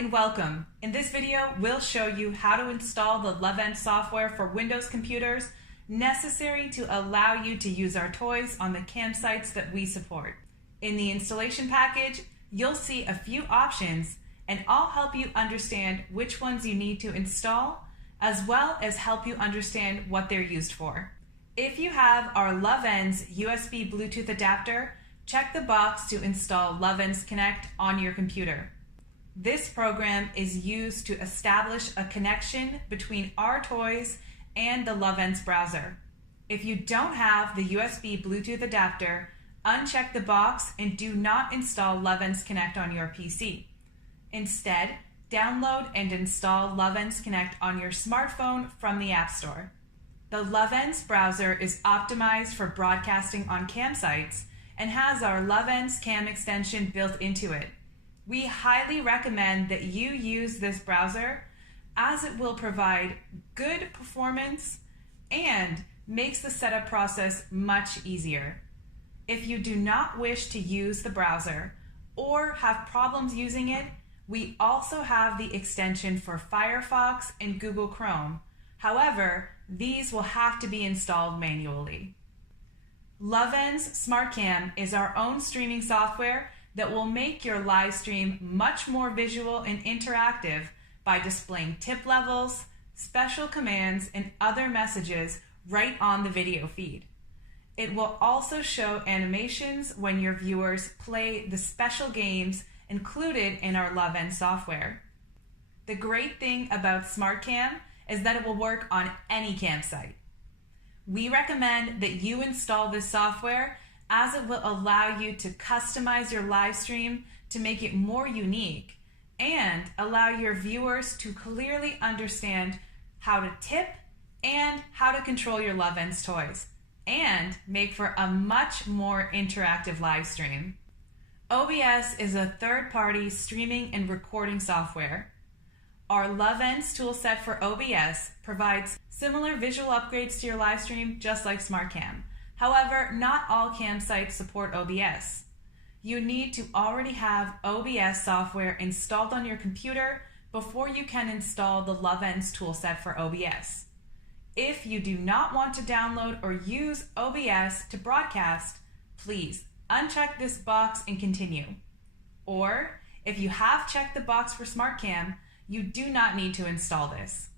and welcome. In this video, we'll show you how to install the Lovense software for Windows computers necessary to allow you to use our toys on the campsites that we support. In the installation package, you'll see a few options, and I'll help you understand which ones you need to install, as well as help you understand what they're used for. If you have our Lovense USB Bluetooth adapter, check the box to install Lovense Connect on your computer. This program is used to establish a connection between our toys and the Lovense browser. If you don't have the USB Bluetooth adapter, uncheck the box and do not install Lovense Connect on your PC. Instead, download and install Lovense Connect on your smartphone from the App Store. The Lovense browser is optimized for broadcasting on campsites and has our Lovense Cam extension built into it. We highly recommend that you use this browser as it will provide good performance and makes the setup process much easier. If you do not wish to use the browser or have problems using it, we also have the extension for Firefox and Google Chrome. However, these will have to be installed manually. Lovense SmartCam is our own streaming software that will make your live stream much more visual and interactive by displaying tip levels, special commands, and other messages right on the video feed. It will also show animations when your viewers play the special games included in our Lovense software. The great thing about SmartCam is that it will work on any campsite. We recommend that you install this software as it will allow you to customize your live stream to make it more unique and allow your viewers to clearly understand how to tip and how to control your Lovense toys and make for a much more interactive live stream. OBS is a third-party streaming and recording software. Our Lovense toolset for OBS provides similar visual upgrades to your live stream just like SmartCam. However, not all campsites support OBS. You need to already have OBS software installed on your computer before you can install the Lovense toolset for OBS. If you do not want to download or use OBS to broadcast, please uncheck this box and continue. Or, if you have checked the box for SmartCam, you do not need to install this.